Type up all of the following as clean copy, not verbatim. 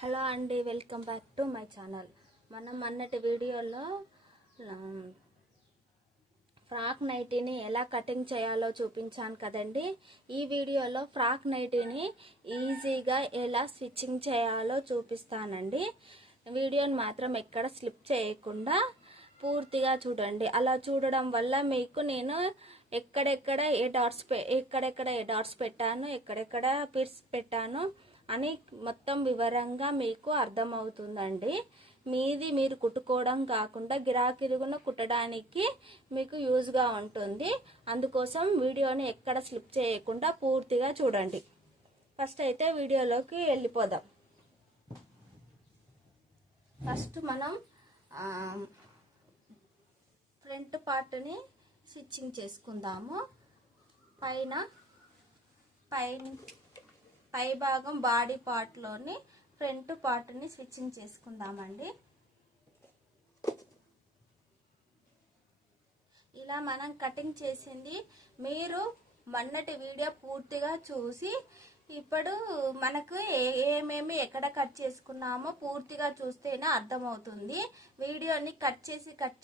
Hello అండి, welcome back to my channel. మనం అన్నటి వీడియోలో ఫ్రాక్ నైటీని ఎలా కటింగ్ చేయాలో చూపించాను కదండి. ఈ వీడియోలో ఫ్రాక్ నైటీని ఈజీగా ఎలా స్టిచ్చింగ్ చేయాలో చూపిస్తానండి. వీడియోని మాత్రం ఎక్కడ స్లిప్ చేయకుండా పూర్తిగా చూడండి. అలా చూడడం వల్ల మీకు నేను ఎక్కడెక్కడ ఏ డాట్స్ పెట్టాను, ఎక్కడెక్కడ పిర్స్ పెట్టాను అని మొత్తం వివరంగా మీకు అర్థమవుతుందండి. మీది మీరు కుట్టుకోవడం కాకుండా గిరాకీలుగా కుట్టడానికి మీకు యూజ్గా ఉంటుంది. అందుకోసం వీడియోని ఎక్కడ స్లిప్ చేయకుండా పూర్తిగా చూడండి. ఫస్ట్ అయితే వీడియోలోకి వెళ్ళిపోదాం. ఫస్ట్ మనం ఫ్రంట్ పార్ట్ని స్టిచ్చింగ్ చేసుకుందాము. పై భాగం బాడీ పార్ట్లోని ఫ్రంట్ పార్ట్ని స్టిచ్చింగ్ చేసుకుందామండి. ఇలా మనం కటింగ్ చేసింది మీరు మొన్నటి వీడియో పూర్తిగా చూసి ఇప్పుడు మనకు ఏమేమి ఎక్కడ కట్ చేసుకున్నామో పూర్తిగా చూస్తేనే అర్థమవుతుంది. వీడియోని కట్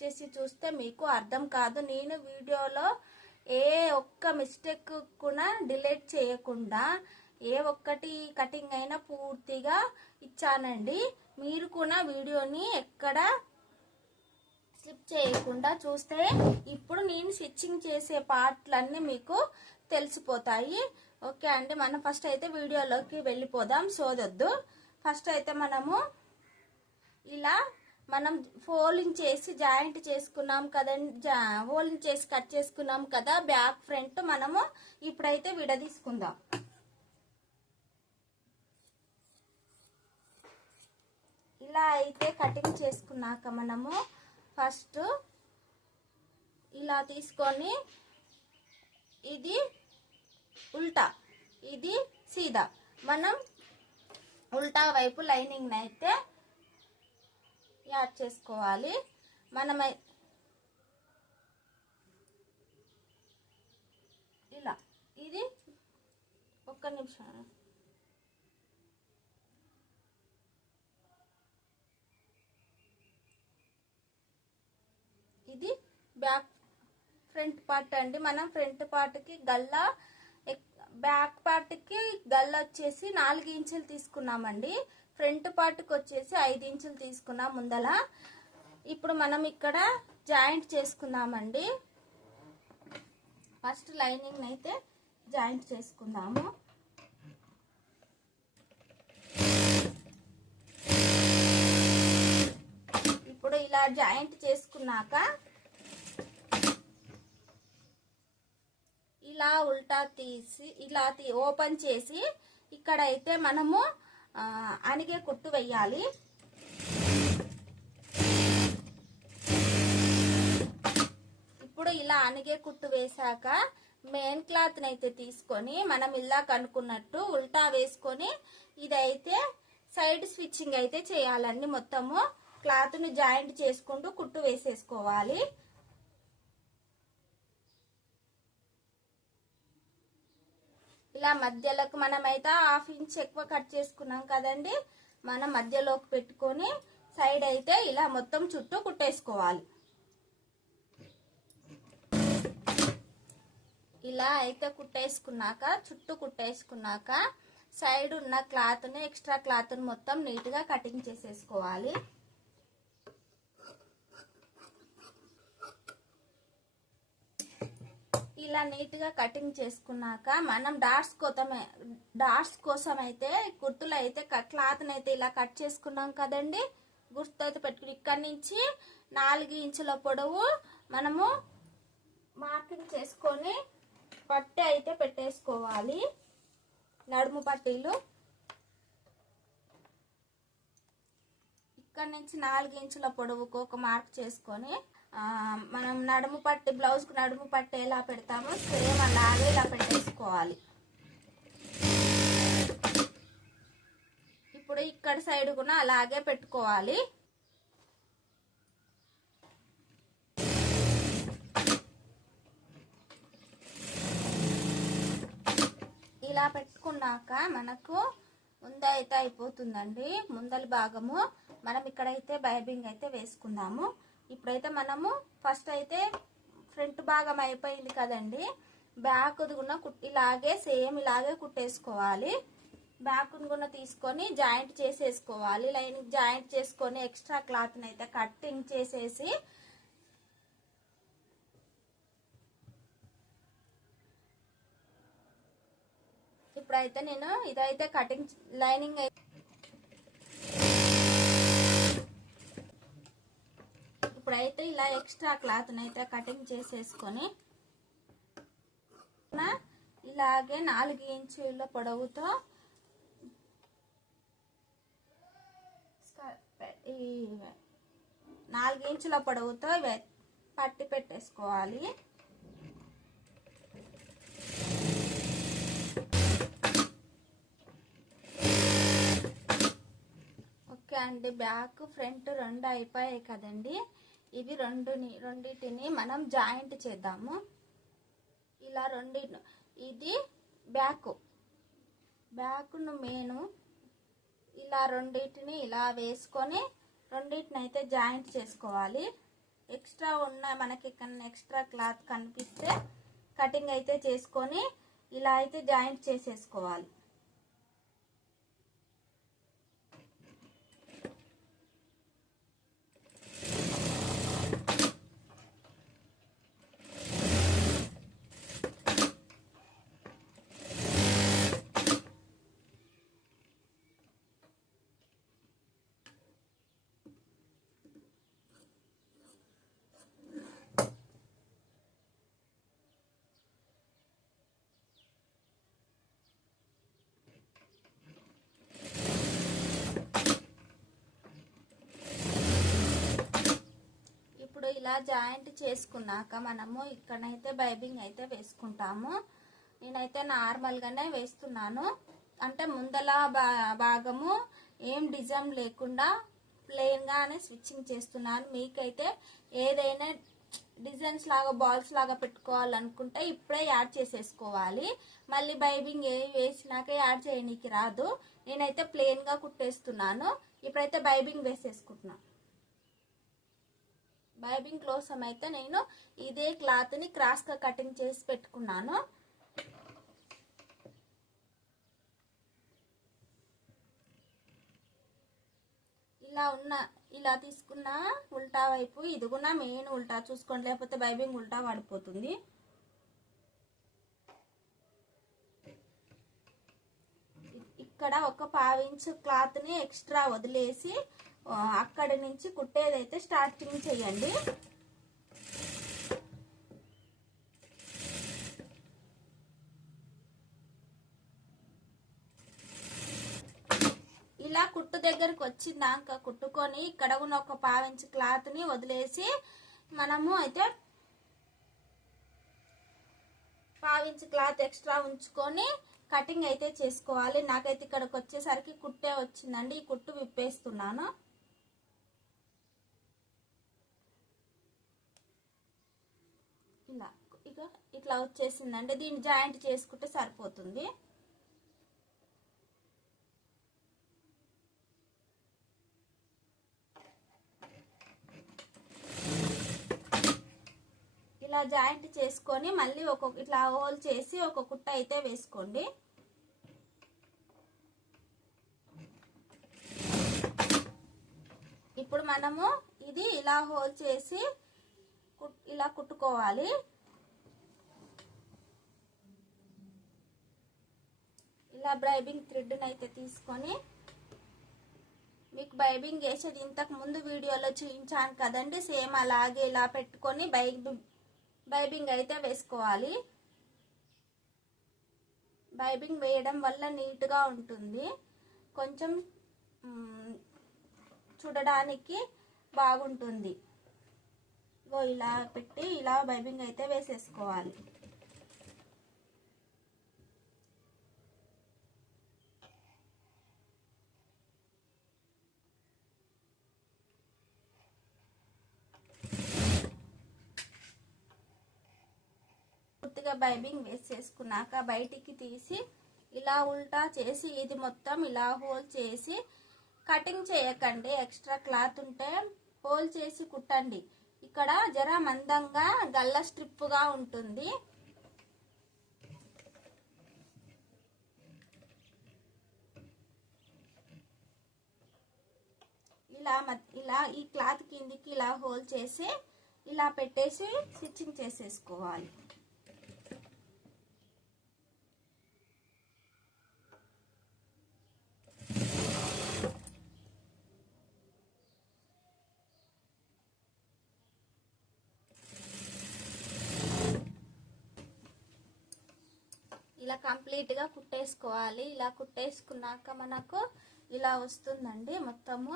చేసి చూస్తే మీకు అర్థం కాదు. నేను వీడియోలో ఏ ఒక్క మిస్టేక్ కూడా డిలీట్ చేయకుండా ఏ ఒక్కటి కటింగ్ అయినా పూర్తిగా ఇచ్చానండి. మీరు కూడా వీడియోని ఎక్కడ స్లిప్ చేయకుండా చూస్తే ఇప్పుడు నేను స్టిచ్చింగ్ చేసే పార్ట్లన్నీ మీకు తెలిసిపోతాయి. ఓకే అండి, మనం ఫస్ట్ అయితే వీడియోలోకి వెళ్ళిపోదాం. సోదొద్దు. ఫస్ట్ అయితే మనము ఇలా ఫోల్డింగ్ చేసి జాయింట్ చేసుకున్నాం కదండి. ఫోల్డింగ్ చేసి కట్ చేసుకున్నాం కదా బ్యాక్ ఫ్రంట్. మనము ఇప్పుడైతే విడదీసుకుందాం. ఇలా అయితే కటింగ్ చేసుకున్నాక మనము ఫస్ట్ ఇలా తీసుకొని ఇది ఉల్టా, ఇది సీదా, మనం ఉల్టా వైపు లైనింగ్ అయితే యాడ్ చేసుకోవాలి. ఇలా ఇది ఒక్క నిమిషం. ఇది ఫ్రంట్ పార్ట్ అండి. మనం ఫ్రంట్ పార్ట్కి గల్లా, బ్యాక్ పార్ట్కి గల్లా వచ్చేసి 4 ఇంచులు తీసుకున్నామండి. ఫ్రంట్ పార్ట్కి వచ్చేసి 5 ఇంచులు తీసుకున్నాం ముందల. ఇప్పుడు మనం ఇక్కడ జాయింట్ చేసుకుందామండి. ఫస్ట్ లైనింగ్ అయితే జాయింట్ చేసుకుందాము. ఇప్పుడు ఇలా జాయింట్ చేసుకున్నాక ఇలా ఉల్టా తీసి ఇలా ఓపెన్ చేసి ఇక్కడైతే మనము అణిగే కుట్టు వేయాలి. ఇప్పుడు ఇలా అణిగే కుట్టు వేసాక మెయిన్ క్లాత్ అయితే తీసుకొని మనం ఇలా కనుక్కున్నట్టు ఉల్టా వేసుకొని ఇదైతే సైడ్ స్టిచ్చింగ్ అయితే చేయాలండి. మొత్తము క్లాత్ని జాయింట్ చేసుకుంటూ కుట్టు వేసేసుకోవాలి. ఇలా మధ్యలోకి మనమైతే 1/2 ఇంచ్ ఎక్కువ కట్ చేసుకున్నాం కదండి. మనం మధ్యలోకి పెట్టుకొని సైడ్ అయితే ఇలా మొత్తం చుట్టూ కుట్టేసుకోవాలి. ఇలా అయితే చుట్టూ కుట్టేసుకున్నాక సైడ్ ఉన్న క్లాత్ని, ఎక్స్ట్రా క్లాత్ని మొత్తం నీట్గా కటింగ్ చేసేసుకోవాలి. ఇలా నీట్గా కటింగ్ చేసుకున్నాక మనం డాట్స్ కోసం అయితే గుర్తులు అయితే క్లాత్ని అయితే ఇలా కట్ చేసుకున్నాం కదండి. గుర్తు అయితే పెట్టుకుని ఇక్కడ నుంచి 4 ఇంచుల పొడవు మనము మార్కింగ్ చేసుకొని పట్టి అయితే పెట్టేసుకోవాలి. నడుము పట్టీలు ఇక్కడ నుంచి 4 ఇంచుల పొడవుకు ఒక మార్క్ చేసుకొని మనం బ్లౌజ్కు నడుము పట్టి ఎలా పెడతామో సేమ్ అలాగే ఇలా పెట్టేసుకోవాలి. ఇప్పుడు ఇక్కడ సైడ్ కూడా అలాగే పెట్టుకోవాలి. ఇలా పెట్టుకున్నాక మనకు ముంద అయితే అయిపోతుందండి. ముందల భాగము మనం ఇక్కడైతే బైబింగ్ అయితే వేసుకుందాము. ఇప్పుడైతే మనము ఫస్ట్ అయితే ఫ్రంట్ భాగం అయిపోయింది కదండి. బ్యాక్ కూడా ఇలాగే సేమ్ ఇలాగే కుట్టేసుకోవాలి. బ్యాక్ కూడా తీసుకొని జాయింట్ చేసేసుకోవాలి. లైన్ జాయింట్ చేసుకొని ఎక్స్ట్రా క్లాత్ని అయితే కటింగ్ చేసేసి ఇప్పుడైతే నేను ఇదైతే కటింగ్ లైనింగ్ ఇప్పుడైతే ఇలా ఎక్స్ట్రా క్లాత్ని అయితే కటింగ్ చేసేసుకొని ఇలాగే 4 ఇంచుల పొడవుతో 4 ఇంచుల పొడవుతో పట్టి పెట్టేసుకోవాలి. ఓకే అండి, బ్యాక్ ఫ్రంట్ 2 అయిపోయాయి కదండి. ఇవి రెండింటిని మనం జాయింట్ చేద్దాము. ఇలా ఇది బ్యాక్ను మెయిన్ ఇలా రెండింటిని ఇలా వేసుకొని రెండింటిని అయితే జాయింట్ చేసుకోవాలి. ఎక్స్ట్రా ఉన్న మనకి ఎక్స్ట్రా క్లాత్ కనిపిస్తే కటింగ్ అయితే చేసుకొని ఇలా అయితే జాయింట్ చేసేసుకోవాలి. ఇలా జాయింట్ చేసుకున్నాక మనము ఇక్కడైతే బైబింగ్ అయితే వేసుకుంటాము. నేనైతే నార్మల్గానే వేస్తున్నాను. అంటే ముందల భాగము ఏం డిజైన్ లేకుండా ప్లెయిన్గానే స్టిచ్చింగ్ చేస్తున్నాను. మీకైతే ఏదైనా డిజైన్స్ లాగా బాల్స్ లాగా పెట్టుకోవాలనుకుంటే ఇప్పుడే యాడ్ చేసేసుకోవాలి. మళ్ళీ బైబింగ్ వేసినాక యాడ్ చేయనీకి రాదు. నేనైతే ప్లెయిన్గా కుట్టేస్తున్నాను. ఇప్పుడైతే బైబింగ్ వేసేసుకుంటున్నాను. బైబింగ్ కోసం అయితే నేను ఇదే క్లాత్ని క్రాస్గా కటింగ్ చేసి పెట్టుకున్నాను. ఇలా తీసుకున్న ఉల్టా వైపు ఇది కూడా మెయిన్ ఉల్టా చూసుకోండి, లేకపోతే బైబింగ్ ఉల్టా పడిపోతుంది. ఇక్కడ ఒక 1/2 ఇంచు క్లాత్ని ఎక్స్ట్రా వదిలేసి అక్కడి నుంచి కుట్టేదైతే స్టార్టింగ్ చేయండి. ఇలా కుట్టు దగ్గరకు వచ్చిందాక కుట్టుకొని ఇక్కడ ఉన్న ఒక 1/2 ఇంచు క్లాత్ని వదిలేసి మనము అయితే 1/2 ఇంచు క్లాత్ ఎక్స్ట్రా ఉంచుకొని కటింగ్ అయితే చేసుకోవాలి. నాకైతే ఇక్కడికి వచ్చేసరికి కుట్టే వచ్చిందండి. ఈ కుట్టు విప్పేస్తున్నాను. ఇట్లా వచ్చేసిందండి. దీన్ని జాయింట్ చేసుకుంటే సరిపోతుంది. ఇలా జాయింట్ చేసుకొని మళ్ళీ ఇట్లా హోల్ చేసి ఒక కుట్ట అయితే వేసుకోండి. ఇప్పుడు మనము ఇది ఇలా హోల్ చేసి ఇలా కుట్టుకోవాలి. ఇలా బైబింగ్ థ్రెడ్ని అయితే తీసుకొని మీకు బైబింగ్ వేసేది ఇంతకు ముందు వీడియోలో చూపించాను కదండి, సేమ్ అలాగే ఇలా పెట్టుకొని బైబింగ్ అయితే వేసుకోవాలి. బైబింగ్ వేయడం వల్ల నీట్గా ఉంటుంది, కొంచెం చూడడానికి బాగుంటుంది. ఇలా పెట్టి ఇలా బైబింగ్ అయితే వేసేసుకోవాలి. పూర్తిగా బైబింగ్ వేసేసుకున్నాక బయటికి తీసి ఇలా ఉల్టా చేసి ఇది మొత్తం ఇలా హోల్ చేసి కటింగ్ చేయకండి. ఎక్స్ట్రా క్లాత్ ఉంటే హోల్ చేసి కుట్టండి. ఇక్కడ జర మందంగా గల్ల స్ట్రిప్గా ఉంటుంది. ఇలా ఈ క్లాత్ కిందికి ఇలా హోల్ చేసి ఇలా పెట్టేసి స్టిచ్చింగ్ చేసేసుకోవాలి. ఇలా కంప్లీట్గా కుట్టేసుకోవాలి. ఇలా కుట్టేసుకున్నాక మనకు ఇలా వస్తుందండి మొత్తము.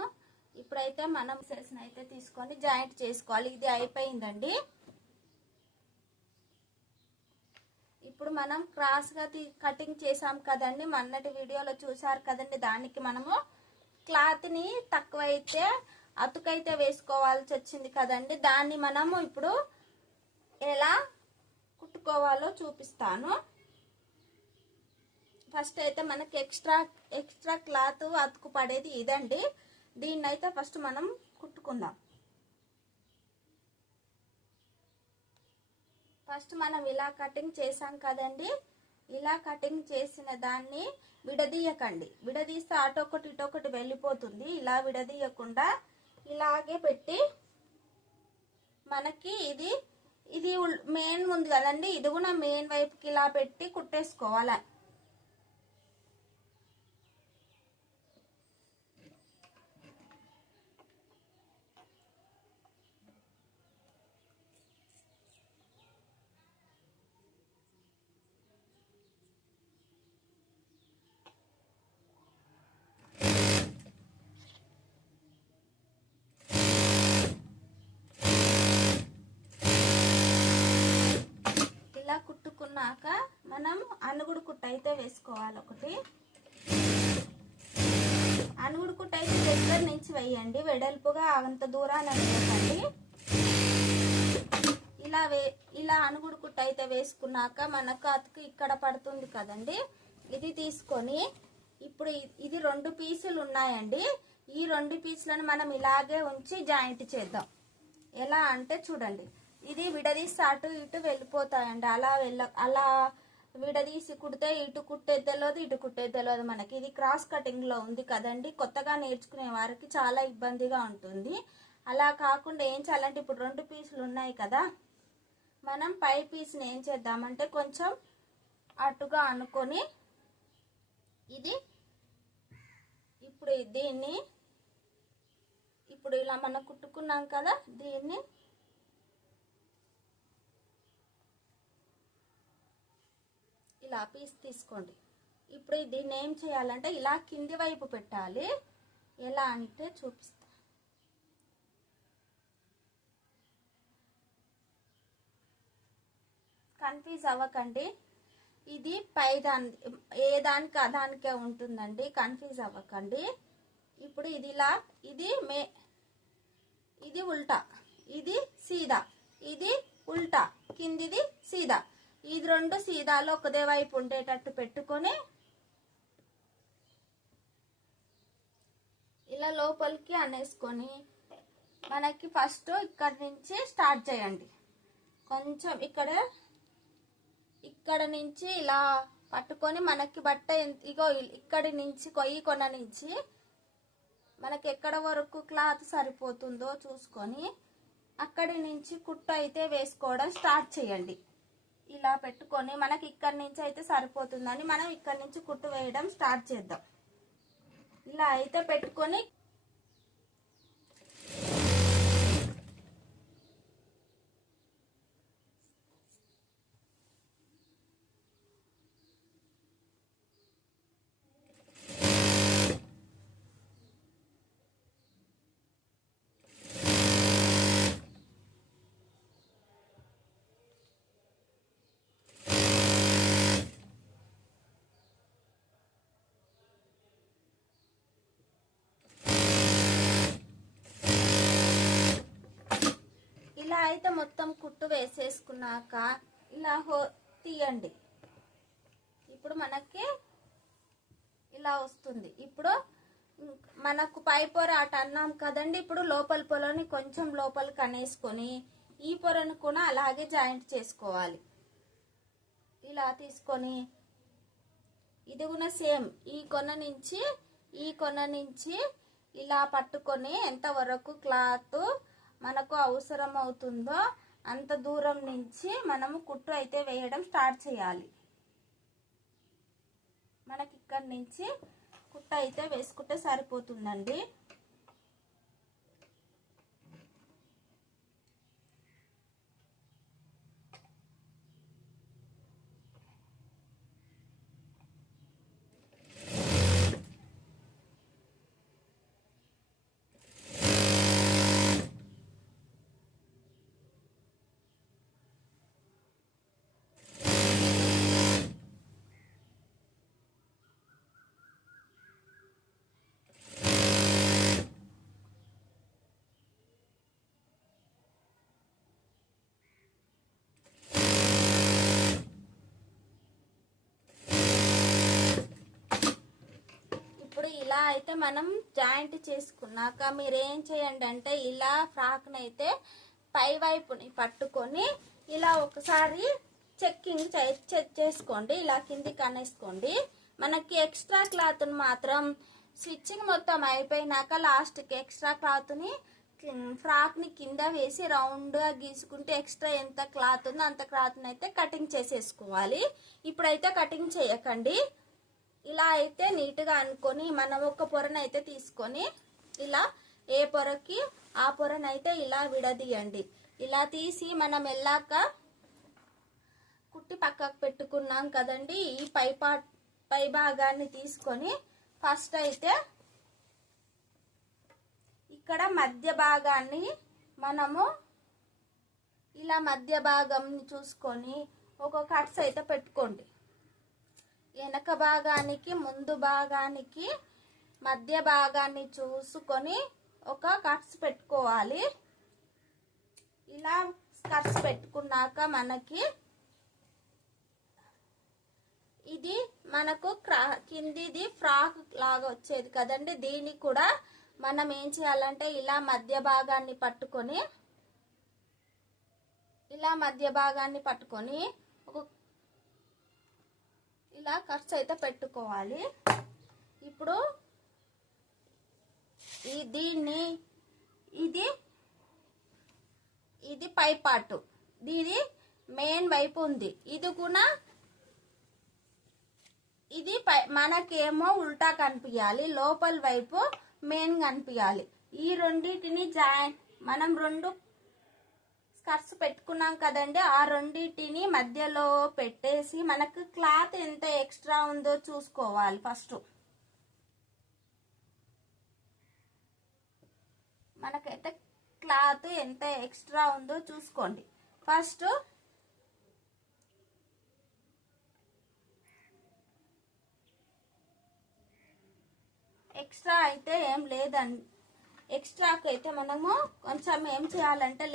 ఇప్పుడైతే మనం సెల్స్ని అయితే తీసుకొని జాయింట్ చేసుకోవాలి. ఇది అయిపోయిందండి. ఇప్పుడు మనం క్రాస్గా కటింగ్ చేసాం కదండి, మొన్నటి వీడియోలో చూసారు కదండి. దానికి మనము క్లాత్ని తక్కువైతే అతుకైతే వేసుకోవాల్సి వచ్చింది కదండి. దాన్ని మనము ఇప్పుడు ఎలా కుట్టుకోవాలో చూపిస్తాను. ఫస్ట్ అయితే మనకి ఎక్స్ట్రా క్లాత్ అతుకు పడేది ఇదండి. దీన్ని అయితే ఫస్ట్ మనం కుట్టుకుందాం. ఫస్ట్ మనం ఇలా కటింగ్ చేసాం కదండి. ఇలా కటింగ్ చేసిన దాన్ని విడదీయకండి. విడదీస్తే అటొకటి ఇటొకటి వెళ్ళిపోతుంది. ఇలా విడదీయకుండా ఇలాగే పెట్టి మనకి ఇది మెయిన్ ఉంది కదండి, ఇది కూడా మెయిన్ వైపుకి ఇలా పెట్టి కుట్టేసుకోవాలి. కుట్టుకున్నాక మనం అనుగుడు కుట్ట అయితే వేసుకోవాలి. ఒకటి అనుగుడు కుట్ట అయితే దగ్గర నుంచి వేయండి, వెడల్పుగా అంత దూరాన్ని వేయండి. ఇలా అనుగుడు కుట్ట అయితే వేసుకున్నాక మనకు అతుకు ఇక్కడ పడుతుంది కదండి. ఇది తీసుకొని ఇప్పుడు ఇది 2 పీసులు ఉన్నాయండి. ఈ 2 పీసులను మనం ఇలాగే ఉంచి జాయింట్ చేద్దాం. ఎలా అంటే చూడండి, ఇది విడదీసి అటు ఇటు వెళ్ళిపోతాయండి. అలా విడదీసి కుడితే ఇటు కుట్టేది తెలియదు, ఇటు కుట్టేది తెలియదు మనకి. ఇది క్రాస్ కటింగ్ లో ఉంది కదండి. కొత్తగా నేర్చుకునే వారికి చాలా ఇబ్బందిగా ఉంటుంది. అలా కాకుండా ఏం చేయాలంటే ఇప్పుడు 2 పీసులు ఉన్నాయి కదా, మనం పై పీస్ని ఏం చేద్దామంటే కొంచెం అటుగా అనుకొని ఇప్పుడు దీన్ని ఇలా మనం కుట్టుకున్నాం కదా, దీన్ని ఇలా పీస్ తీసుకోండి. ఇప్పుడు దీన్ని ఏం చేయాలంటే ఇలా కింది వైపు పెట్టాలి. ఎలా అంటే చూపిస్తా. కన్ఫ్యూజ్ అవ్వకండి, ఇది పై ఏ దానికి దానికే ఉంటుందండి. కన్ఫ్యూజ్ అవ్వకండి. ఇప్పుడు ఇది ఉల్టా, ఇది సీదా, ఇది ఉల్టా, కిందిది సీదా. ఇది 2 సీదాలు ఒకదే వైపు ఉండేటట్టు పెట్టుకొని ఇలా లోపలికి అనేసుకొని మనకి ఫస్ట్ ఇక్కడ నుంచి స్టార్ట్ చేయండి. కొంచెం ఇక్కడ నుంచి ఇలా పట్టుకొని మనకి బట్ట ఇగో ఇక్కడి నుంచి ఈ కొన నుంచి మనకి ఎక్కడ వరకు క్లాత్ సరిపోతుందో చూసుకొని అక్కడి నుంచి కుట్టు అయితే వేసుకోవడం స్టార్ట్ చేయండి. ఇలా పెట్టుకొని మనకి ఇక్కడి నుంచి అయితే సరిపోతుందని మనం ఇక్కడి నుంచి కుట్టు వేయడం స్టార్ట్ చేద్దాం. ఇలా అయితే పెట్టుకొని ఇలా అయితే మొత్తం కుట్టు వేసేసుకున్నాక ఇలా తీయండి. ఇప్పుడు మనకి ఇలా వస్తుంది. ఇప్పుడు మనకు పై పొర అటు అన్నాం కదండి, ఇప్పుడు లోపల పొరని కొంచెం లోపలికి అనేసుకొని ఈ పొరను కూడా అలాగే జాయింట్ చేసుకోవాలి. ఇలా తీసుకొని ఇది కూడా సేమ్ ఈ కొన నుంచి ఇలా పట్టుకొని ఎంతవరకు క్లాత్ మనకు అవసరం అవుతుందో అంత దూరం నుంచి మనము కుట్టు అయితే వేయడం స్టార్ట్ చేయాలి. మనకి ఇక్కడి నుంచి కుట్టు అయితే వేసుకుంటే సరిపోతుందండి. ఇలా అయితే మనం జాయింట్ చేసుకున్నాక మీరు ఏం చేయండి అంటే ఇలా ఫ్రాక్ని అయితే పై వైపుని పట్టుకొని ఇలా ఒకసారి చెక్కింగ్ చేసుకోండి. ఇలా కిందికి అనేసుకోండి. మనకి ఎక్స్ట్రా క్లాత్ని మాత్రం స్టిచ్చింగ్ మొత్తం అయిపోయినాక లాస్ట్కి ఎక్స్ట్రా క్లాత్ని ఫ్రాక్ని కింద వేసి రౌండ్గా గీసుకుంటే ఎక్స్ట్రా ఎంత క్లాత్ ఉందో అంత క్లాత్ని అయితే కటింగ్ చేసేసుకోవాలి. ఇప్పుడైతే కటింగ్ చేయకండి. ఇలా అయితే నీట్గా అనుకొని మనం ఒక పొరనైతే తీసుకొని ఇలా ఏ పొరకి ఆ పొరనైతే ఇలా విడదీయండి. ఇలా తీసి మనం వెళ్ళాక కుట్టి పక్కకు పెట్టుకున్నాం కదండి, ఈ పై భాగాన్ని తీసుకొని ఫస్ట్ అయితే ఇక్కడ మధ్య భాగాన్ని మనము ఇలా మధ్య భాగంని చూసుకొని ఒక కట్స్ అయితే పెట్టుకోండి. వెనక భాగానికి ముందు భాగానికి మధ్య భాగాన్ని చూసుకొని ఒక కట్స్ పెట్టుకోవాలి. ఇలా కట్స్ పెట్టుకున్నాక మనకి ఇది మనకు కిందిది ఫ్రాక్ లాగా వచ్చేది కదండి, దీన్ని కూడా మనం ఏం చేయాలంటే ఇలా మధ్య భాగాన్ని పట్టుకొని ఇలా కట్స్ అయితే పెట్టుకోవాలి. ఇప్పుడు ఇది పై పార్ట్, ఇది మెయిన్ వైపు ఉంది. ఇది కూడా ఇది మనకేమో ఉల్టా కనిపించాలి, లోపల వైపు మెయిన్ కనిపించాలి. ఈ రెండింటిని మనం రెండు స్కర్ట్స్ పెట్టుకున్నాం కదండి, ఆ రెండింటిని మధ్యలో పెట్టేసి మనకు క్లాత్ ఎంత ఎక్స్ట్రా ఉందో చూసుకోవాలి. ఫస్ట్ మనకైతే క్లాత్ ఎంత ఎక్స్ట్రా ఉందో చూసుకోండి. ఫస్ట్ ఎక్స్ట్రా అయితే ఏం లేదండి. ఎక్స్ట్రాకి అయితే మనము కొంచెం ఏం చేయాలంటే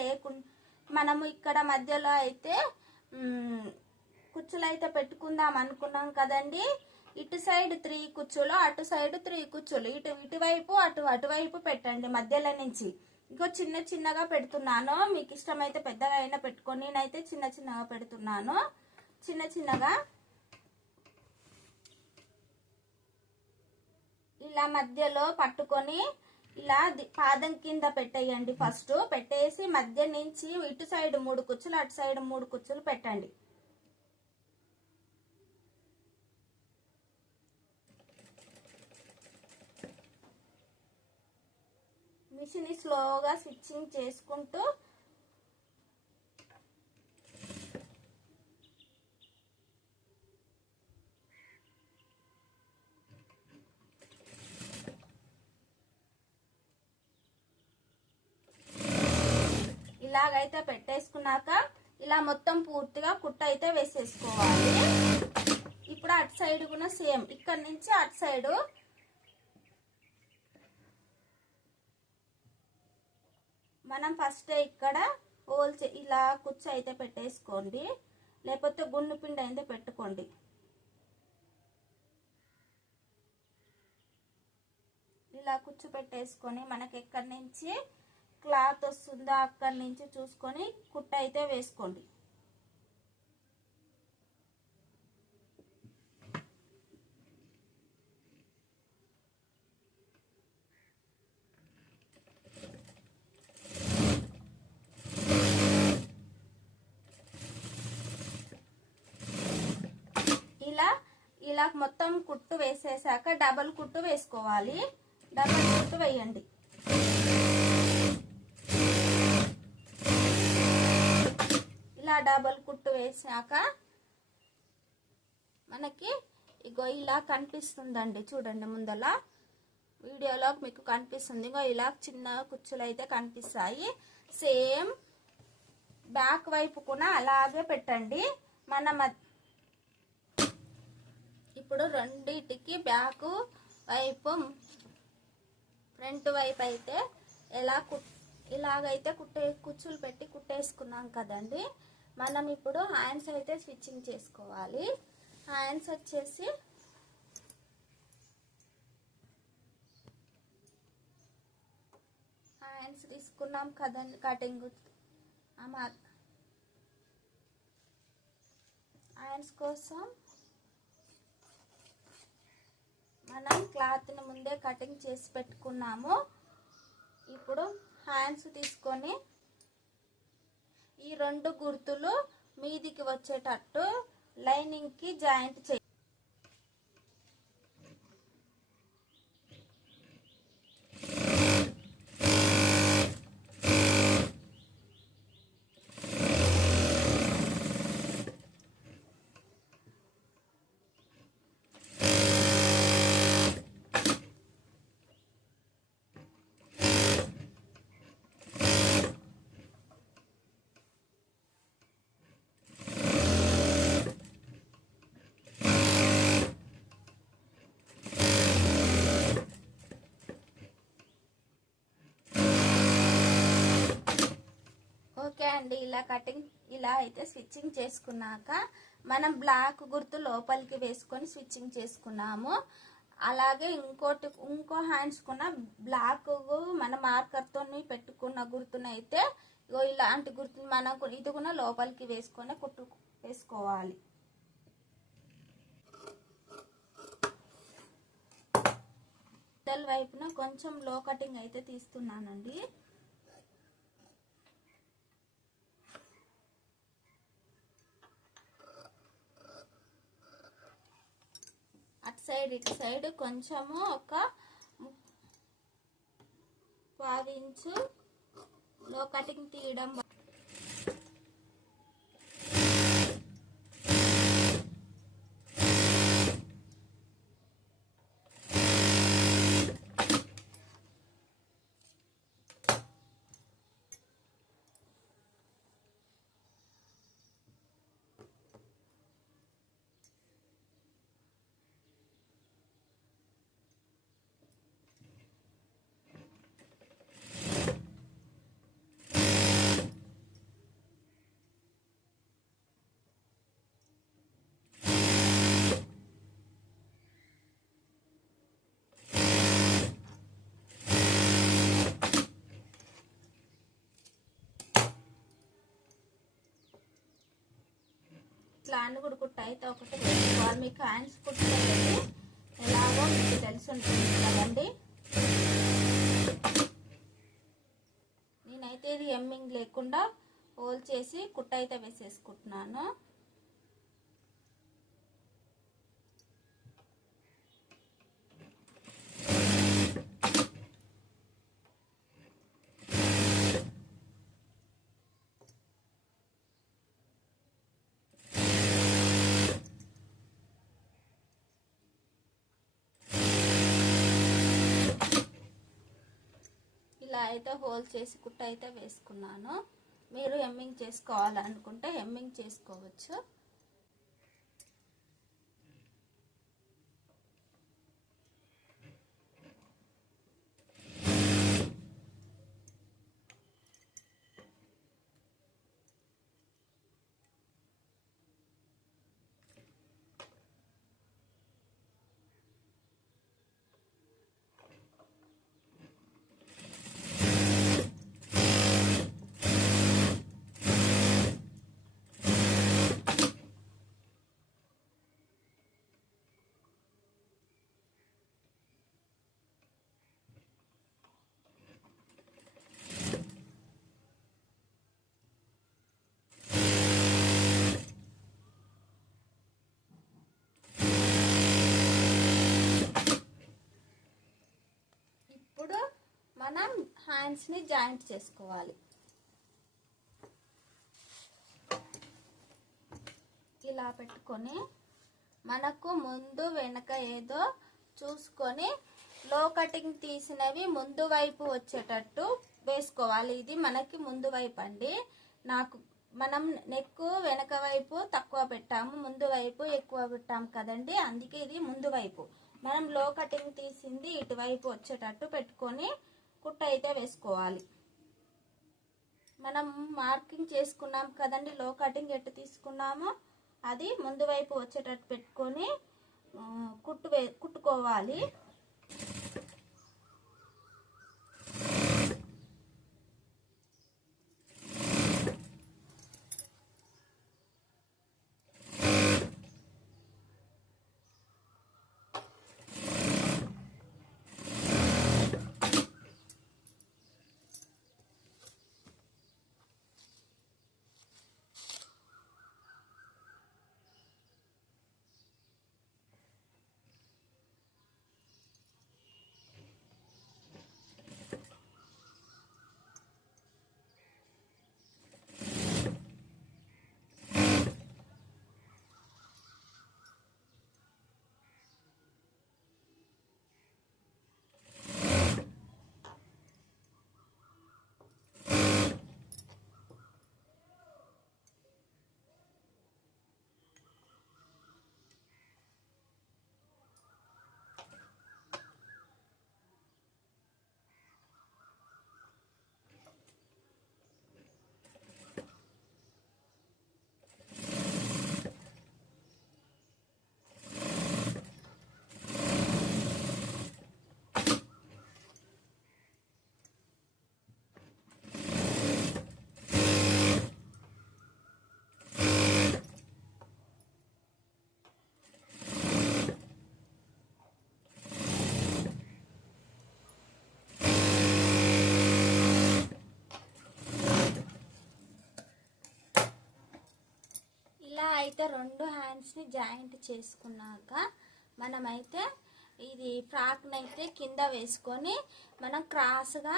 మనము ఇక్కడ మధ్యలో అయితే కుచ్చులు అయితే పెట్టుకుందాం అనుకున్నాం కదండి. ఇటు సైడ్ 3 కుచ్చులు, అటు సైడ్ 3 కుచ్చులు, ఇటువైపు అటువైపు పెట్టండి మధ్యలో నుంచి. ఇంకో చిన్నగా పెడుతున్నాను, మీకు ఇష్టమైతే పెద్దగా అయినా పెట్టుకొని, నేనైతే చిన్నగా పెడుతున్నాను. చిన్నగా ఇలా మధ్యలో పట్టుకొని ఇలా పాదం కింద పెట్టేయండి. ఫస్ట్ పెట్టేసి మధ్య నుంచి ఇటు సైడ్ 3 కుచ్చులు, అటు సైడ్ 3 కుచ్చులు పెట్టండి. మిషన్ స్లోగా స్టిచ్చింగ్ చేసుకుంటూ ఇలాగైతే పెట్టేసుకున్నాక ఇలా మొత్తం పూర్తిగా కుట్ట అయితే వేసేసుకోవాలి. ఇప్పుడు అటు సైడ్ కూడా సేమ్, ఇక్కడ నుంచి అటు సైడు మనం ఫస్ట్ ఇక్కడ ఇలా కుచ్చు అయితే పెట్టేసుకోండి, లేకపోతే గుండు పిండి అయితే పెట్టుకోండి. కుచ్చు పెట్టేసుకొని మనకి ఎక్కడి నుంచి క్లాత్ వస్తుందో అక్కడి నుంచి చూసుకొని కుట్టు అయితే వేసుకోండి. ఇలా మొత్తం కుట్టు వేసేసాక డబల్ కుట్టు వేసుకోవాలి. డబల్ కుట్టు వేయండి. ఇలా డబల్ కుట్టు వేసాక మనకి ఇగో ఇలా కనిపిస్తుందండి. చూడండి, ముందల వీడియోలో మీకు కనిపిస్తుంది. ఇగో ఇలా చిన్న కుచ్చులు అయితే కనిపిస్తాయి. సేమ్ బ్యాక్ వైపు కూడా అలాగే పెట్టండి. ఇప్పుడు రెండిటికి బ్యాక్ వైపు ఫ్రంట్ వైపు అయితే ఇలాగైతే కుచ్చులు పెట్టి కుట్టేసుకున్నాం కదండి. మనం ఇప్పుడు హ్యాండ్స్ అయితే స్టిచ్చింగ్ చేసుకోవాలి. హ్యాండ్స్ వచ్చేసి హ్యాండ్స్ తీసుకున్నాం కదండి. కటింగ్ హ్యాండ్స్ కోసం మనం క్లాత్ని ముందే కటింగ్ చేసి పెట్టుకున్నాము. ఇప్పుడు హ్యాండ్స్ తీసుకొని ఈ రెండు గుర్తులు మీదికి వచ్చేటట్టు లైనింగ్కి జాయింట్ చేయాలి. ఓకే అండి, ఇలా అయితే స్టిచ్చింగ్ చేసుకున్నాక మనం బ్లాక్ గుర్తు లోపలికి వేసుకొని స్టిచ్చింగ్ చేసుకున్నాము. అలాగే ఇంకో హ్యాండ్స్ కున్న బ్లాక్ మన మార్కర్తో పెట్టుకున్న గుర్తునైతే ఇలాంటి గుర్తు మనం ఇది కూడా లోపలికి వేసుకొని కుట్టు వేసుకోవాలి. ఇద్దరు వైపున కొంచెం లో కటింగ్ అయితే తీస్తున్నానండి. అటు సైడ్ ఇటు సైడ్ కొంచెము ఒక 1/2 ఇంచు లో కటింగ్ తీయడం. ప్లాన్ కూడా కుట్ట అయితే ఒకటి వేసుకోవాలి. మీకు హ్యాండ్స్ కుట్టేది ఎలాగో మీకు తెలిసి ఉంటుంది కదండి. నేనైతే ఇది ఎమ్మింగ్ లేకుండా హోల్ చేసి కుట్ట అయితే వేసేసుకుంటున్నాను. ఇలా అయితే హోల్ చేసి కుట్ట అయితే వేసుకున్నాను. మీరు హెమ్మింగ్ చేసుకోవాలనుకుంటే హెమ్మింగ్ చేసుకోవచ్చు. మనం హ్యాండ్స్ని జాయింట్ చేసుకోవాలి. ఇలా పెట్టుకొని మనకు ముందు వెనక ఏదో చూసుకొని లో కటింగ్ తీసినవి ముందు వైపు వచ్చేటట్టు వేసుకోవాలి. ఇది మనకి ముందు వైపు అండి. మనం నెక్ వెనక వైపు తక్కువ పెట్టాము, ముందు వైపు ఎక్కువ పెట్టాము కదండి, అందుకే ఇది ముందు వైపు. మనం లో కటింగ్ తీసింది ఇటువైపు వచ్చేటట్టు పెట్టుకొని కుట్ట అయితే వేసుకోవాలి. మనం మార్కింగ్ చేసుకున్నాం కదండి, లో కటింగ్ ఎట్టు తీసుకున్నామో అది ముందు వైపు వచ్చేటట్టు పెట్టుకొని కుట్టుకోవాలి. అయితే రెండు హ్యాండ్స్ని జాయింట్ చేసుకున్నాక మనమైతే ఇది ఫ్రాక్ని అయితే కింద వేసుకొని మనం క్రాస్గా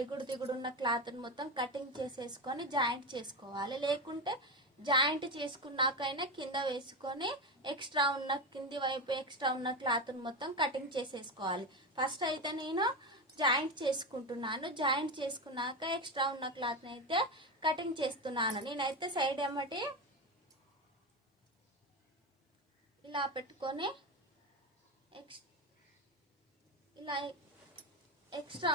ఎగుడు దిగుడున్న క్లాత్ని మొత్తం కటింగ్ చేసేసుకొని జాయింట్ చేసుకోవాలి. లేకుంటే జాయింట్ చేసుకున్నాకైనా కింద వేసుకొని కింది వైపు ఎక్స్ట్రా ఉన్న క్లాత్ని మొత్తం కటింగ్ చేసేసుకోవాలి. ఫస్ట్ అయితే నేను జాయింట్ చేసుకుంటున్నాను. జాయింట్ చేసుకున్నాక ఎక్స్ట్రా ఉన్న క్లాత్ని అయితే కటింగ్ చేస్తున్నాను. నేనైతే సైడ్ ఎమ్మటి ఇలా పెట్టుకొని ఇలా ఎక్స్ట్రా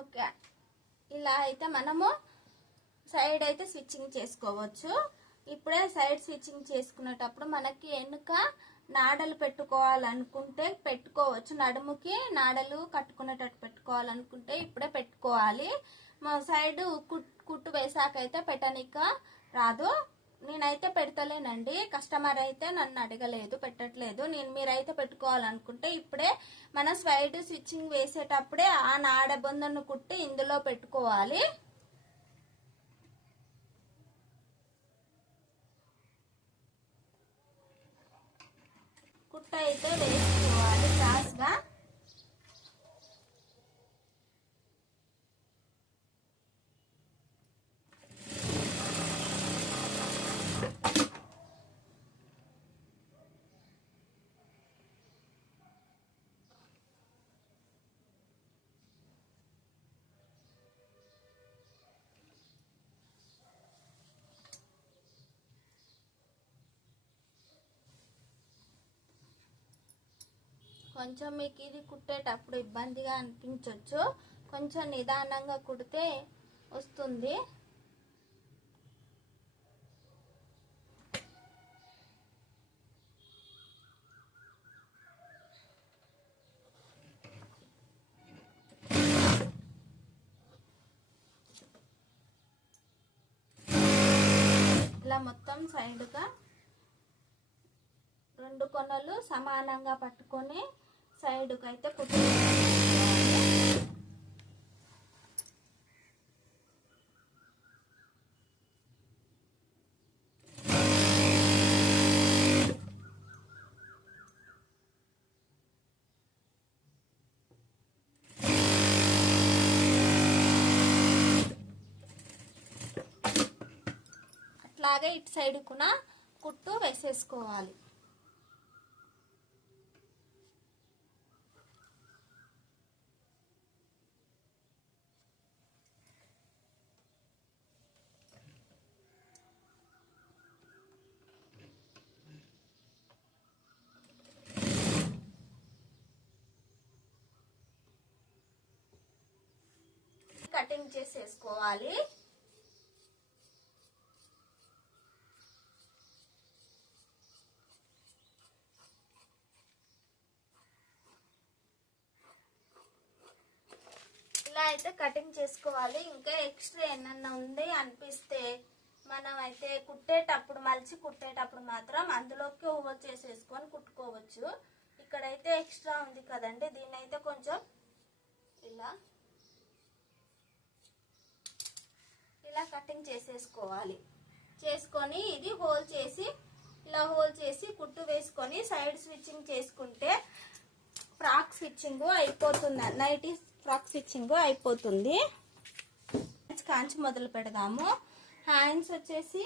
ఓకే, ఇలా అయితే మనము సైడ్ అయితే స్విచ్చింగ్ చేసుకోవచ్చు. ఇప్పుడే సైడ్ స్విచ్చింగ్ చేసుకునేటప్పుడు మనకి వెనుక నాడలు పెట్టుకోవాలనుకుంటే పెట్టుకోవచ్చు. నడుముకి నాడలు కట్టుకునేటట్టు పెట్టుకోవాలనుకుంటే ఇప్పుడే పెట్టుకోవాలి. మా సైడ్ కుట్టు వేసాకైతే పెట్టనిక రాదు. నేనైతే పెడతలేనండి, కస్టమర్ అయితే నన్ను అడగలేదు, పెట్టట్లేదు. మీరైతే పెట్టుకోవాలనుకుంటే ఇప్పుడే మన సైడ్ స్విచ్చింగ్ వేసేటప్పుడే ఆ నాడబొందను కుట్టి ఇందులో పెట్టుకోవాలి. కుట్ట అయితే వేసుకోవాలి క్రాస్గా. కొంచెం మీకు ఇది కుట్టేటప్పుడు ఇబ్బందిగా అనిపించవచ్చు, కొంచెం నిదానంగా కుడితే వస్తుంది. సైడ్గా 2 కొనలు సమానంగా పట్టుకొని సైడ్కి అయితే కుట్టు. అట్లాగే ఇటు సైడ్ కూడా కుట్టు వేసేసుకోవాలి. కటింగ్ చేసేసుకోవాలి. ఇలా అయితే కటింగ్ చేసుకోవాలి. ఇంకా ఎక్స్ట్రా ఏమన్నా ఉంది అనిపిస్తే మనం అయితే కుట్టేటప్పుడు మలిచి కుట్టేటప్పుడు మాత్రం అందులోకి హోల్ చేసేసుకొని కుట్టుకోవచ్చు. ఇక్కడైతే ఎక్స్ట్రా ఉంది కదండి, దీన్ని అయితే కొంచెం ఇలా కటింగ్ చేసేసుకోవాలి. చేసుకొని ఇది హోల్ చేసి ఇలా హోల్ చేసి కుట్టు వేసుకొని సైడ్ స్టిచ్చింగ్ చేసుకుంటే ఫ్రాక్ స్టిచ్చింగ్ అయిపోతుంది. నైటీ ఫ్రాక్ స్టిచ్చింగ్ అయిపోతుంది. కాంచి మొదలు పెడదాము. హ్యాండ్స్ వచ్చేసి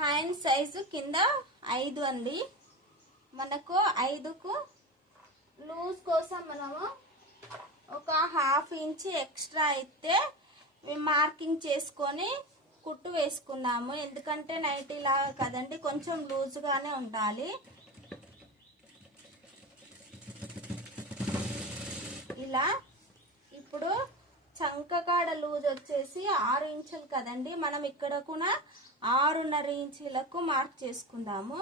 హ్యాండ్ సైజు కింద 5 అండి. మనకు 5కు లూజ్ కోసం మనము ఒక 1/2 ఇంచ్ ఎక్స్ట్రా అయితే మార్కింగ్ చేసుకొని కుట్టు వేసుకుందాము. ఎందుకంటే నైటీ లాగా కదండి, కొంచెం లూజ్గానే ఉండాలి. ఇలా ఇప్పుడు చంకకాడ లూజ్ వచ్చేసి 6 ఇంచులు కదండి, మనం ఇక్కడ కూడా 6.5 ఇంచులకు మార్క్ చేసుకుందాము.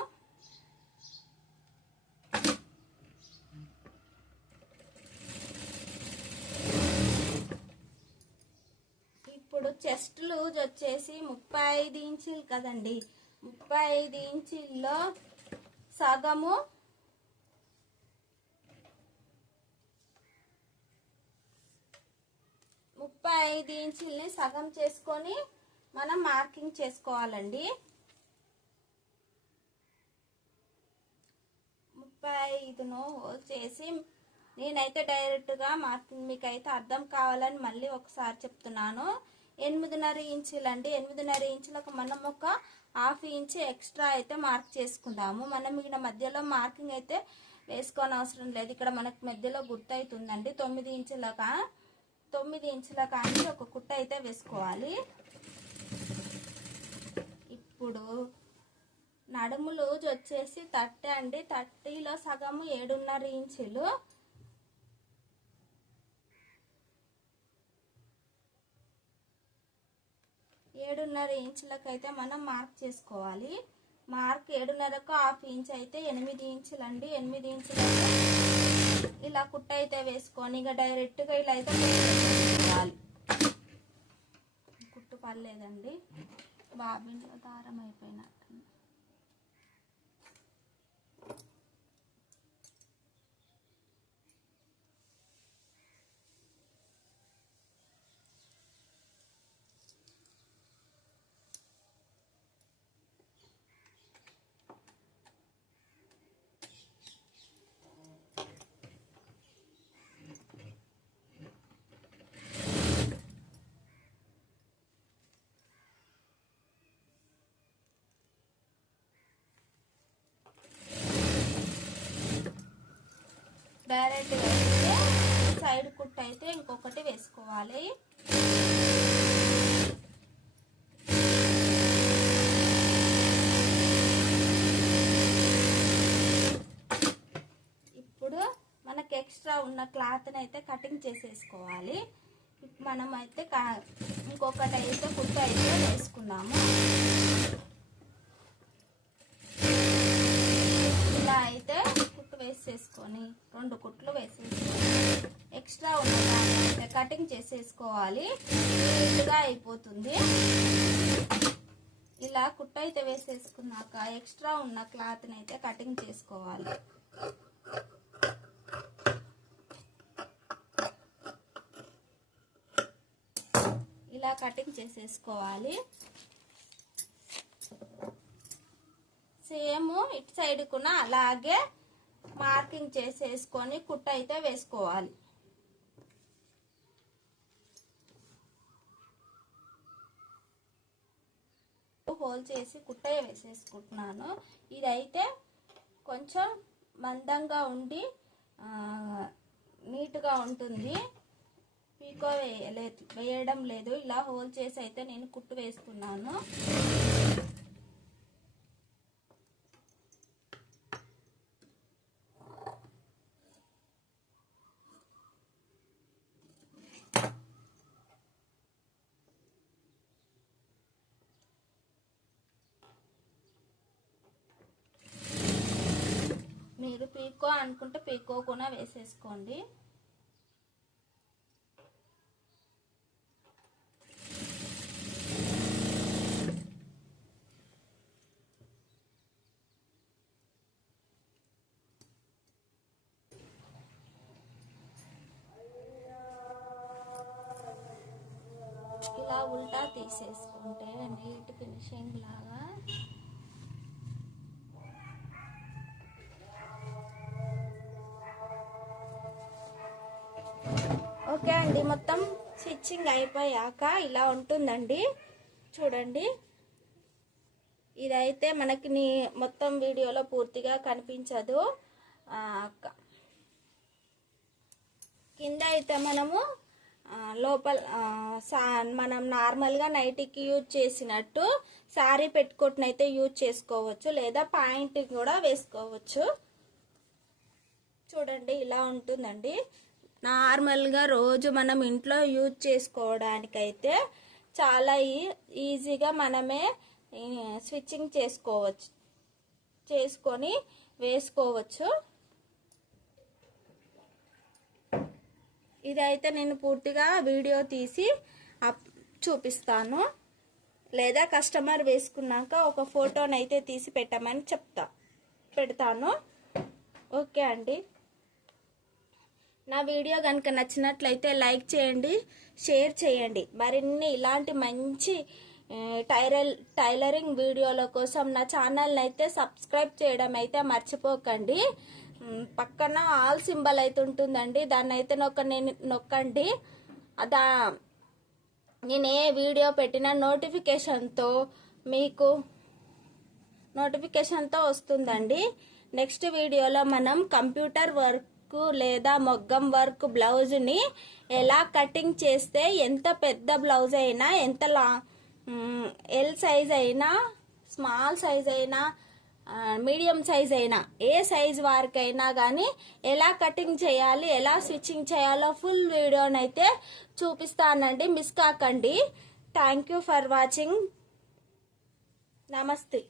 ఇప్పుడు చెస్ట్ లూజ్ వచ్చేసి 35 ఇంచులు కదండి, 35 ఇంచుల్లో సగము 35 ఇంచుల్ని సగం చేసుకొని మనం మార్కింగ్ చేసుకోవాలండి. 35ను చేసి నేనైతే డైరెక్ట్గా మార్కింగ్ మీకైతే అర్థం కావాలని మళ్ళీ ఒకసారి చెప్తున్నాను. 8.5 ఇంచులండి. 8.5 ఇంచులకు మనం ఒక 1/2 ఇంచ్ ఎక్స్ట్రా అయితే మార్క్ చేసుకుందాము. మనం ఇక్కడ మధ్యలో మార్కింగ్ అయితే వేసుకోని అవసరం లేదు. ఇక్కడ మనకు మధ్యలో గుర్తు అవుతుందండి. 9 ఇంచుల కానీ ఒక కుట్ట అయితే వేసుకోవాలి. ఇప్పుడు నడుము లూజ్ వచ్చేసి 30 అండి. 30లో సగము 7.5 ఇంచులు. 7.5 ఇంచులకైతే మనం మార్క్ చేసుకోవాలి. మార్క్ 7.5కు 1/2 ఇంచ్ అయితే 8 ఇంచులు అండి. 8 ఇంచులు ఇలా కుట్ట అయితే వేసుకొని ఇక డైరెక్ట్గా ఇలా అయితే వేసుకోవాలి. కుట్టు పర్లేదండి, బాబిన్లో దారం అయిపోయినట్టు. డైరెక్ట్గా అయితే సైడ్ కుట్టు అయితే ఇంకొకటి వేసుకోవాలి. ఇప్పుడు మనకు ఎక్స్ట్రా ఉన్న క్లాత్ని అయితే కటింగ్ చేసేసుకోవాలి. మనం అయితే ఇంకొకటి అయితే కుట్టు అయితే వేసుకున్నాము. ఇలా అయితే వేసేసుకొని 2 కుట్లు వేసేసుకొని ఎక్స్ట్రా ఉన్న దాన్ని అయితే కటింగ్ చేసేసుకోవాలి, నీట్గా అయిపోతుంది. ఇలా కుట్ట అయితే వేసేసుకున్నాక ఎక్స్ట్రా ఉన్న క్లాత్ని అయితే కటింగ్ చేసుకోవాలి. ఇలా కటింగ్ చేసేసుకోవాలి. సేమ్ ఇటు సైడ్ కూడా అలాగే మార్కింగ్ చేసేసుకొని కుట్ట అయితే వేసుకోవాలి. హోల్ చేసి కుట్ట వేసేసుకుంటున్నాను. ఇదైతే కొంచెం మందంగా ఉండి నీట్గా ఉంటుంది. పీకో వేయడం లేదు, ఇలా హోల్ చేసి అయితే నేను కుట్టు వేస్తున్నాను. మీరు పీకో అనుకుంటే పీకో కూడా వేసేసుకోండి. ఇలా ఉల్టా తీసేసుకుంటే నీట్ ఫినిషింగ్ లాగా ఓకే అండి. మొత్తం స్టిచ్చింగ్ అయిపోయాక ఇలా ఉంటుందండి, చూడండి. ఇదైతే మనకి మొత్తం వీడియోలో పూర్తిగా కనిపించదు. కింద అయితే మనము లోపల మనం నార్మల్గా నైటీకి యూజ్ చేసినట్టు శారీ పెట్టుకోవటనైతే యూజ్ చేసుకోవచ్చు, లేదా పాయింట్ కూడా వేసుకోవచ్చు. చూడండి ఇలా ఉంటుందండి. నార్మల్గా రోజు మనం ఇంట్లో యూజ్ చేసుకోవడానికైతే చాలా ఈజీగా మనమే స్టిచ్చింగ్ చేసుకొని వేసుకోవచ్చు. ఇదైతే నేను పూర్తిగా వీడియో తీసి చూపిస్తాను, లేదా కస్టమర్ వేసుకున్నాక ఒక ఫోటోనైతే తీసి పెట్టమని పెడతాను. ఓకే అండి. నా వీడియో కనుక నచ్చినట్లయితే లైక్ చేయండి, షేర్ చేయండి. మరిన్ని ఇలాంటి మంచి టైలరింగ్ వీడియోల కోసం నా ఛానల్ని అయితే సబ్స్క్రైబ్ చేయడం అయితే మర్చిపోకండి. పక్కన ఆల్ సింబల్ అయితే ఉంటుందండి, దాన్ని అయితే నొక్కండి. నేను ఏ వీడియో పెట్టినా నోటిఫికేషన్తో వస్తుందండి. నెక్స్ట్ వీడియోలో మనం కంప్యూటర్ వర్క్ లేదా మొగ్గం వర్క్ బ్లౌజ్ని ఎలా కటింగ్ చేస్తే ఎంత పెద్ద బ్లౌజ్ అయినా, ఎంత ఎల్ సైజ్ అయినా, స్మాల్ సైజ్ అయినా, మీడియం సైజ్ అయినా, ఏ సైజ్ వారికైనా కానీ ఎలా కటింగ్ చేయాలి, ఎలా స్టిచ్చింగ్ చేయాలో ఫుల్ వీడియోనైతే చూపిస్తానండి. మిస్ కాకండి. Thank you for watching. నమస్తే.